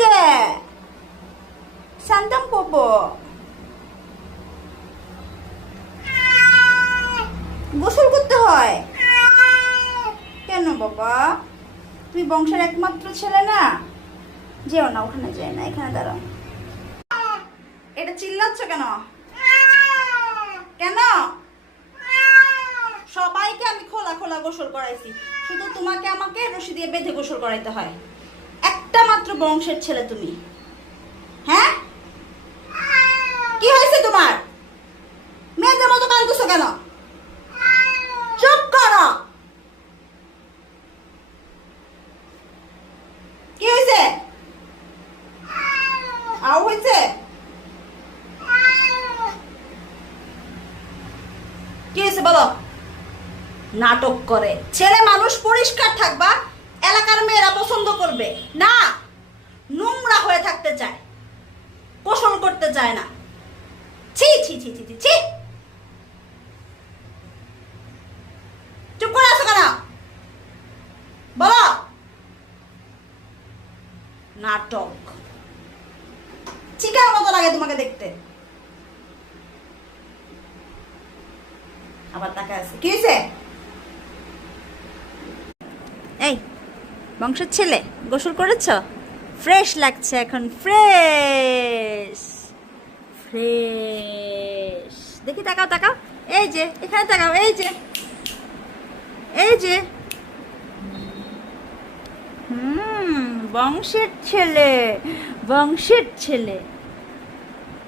হয়েছে? শান্তম পপো গোসল করতে হয় কেন বাবা? তুমি বংশের একমাত্র ছেলে না? যেও না, ওখানে যেও না, এখানে দাঁড়াও। এটা চিল্লাচ্ছ কেন? কেন? সবাইকে আমি খোলা খোলা গোসল করাইছি, শুধু তোমাকে আমাকে রশি দিয়ে বেঁধে গোসল করাইতে হয়। একটা মাত্র বংশের ছেলে তুমি। হ্যাঁ, কি হয়েছে তোমার? মেয়েদের মতো কাঁদতেছো কেন? চুপ করো। কি হয়েছে? আও হয়েছে? কি হয়েছে বলো? নাটক করে। ছেলে মানুষ পরিষ্কার থাকবা, এলাকার মেয়েরা পছন্দ করবে না। নোংরা হয়ে থাকতে চায়, গোসল করতে চায় না। ছি ছি ছি ছি ছি। চুপ করে আছো কেন? বলো। নাটক। চিকার মতো লাগে তোমাকে দেখতে। আবার তাকায় আছে। কি হয়েছে? এই বংশের ছেলে, গোসল করেছ? ফ্রেশ লাগছে এখন, ফ্রেশ ফ্রেশ। দেখি তাকাও তাকাও, এই যে এখানে তাকাও, এই যে এই যে। বংশের ছেলে, বংশের ছেলে।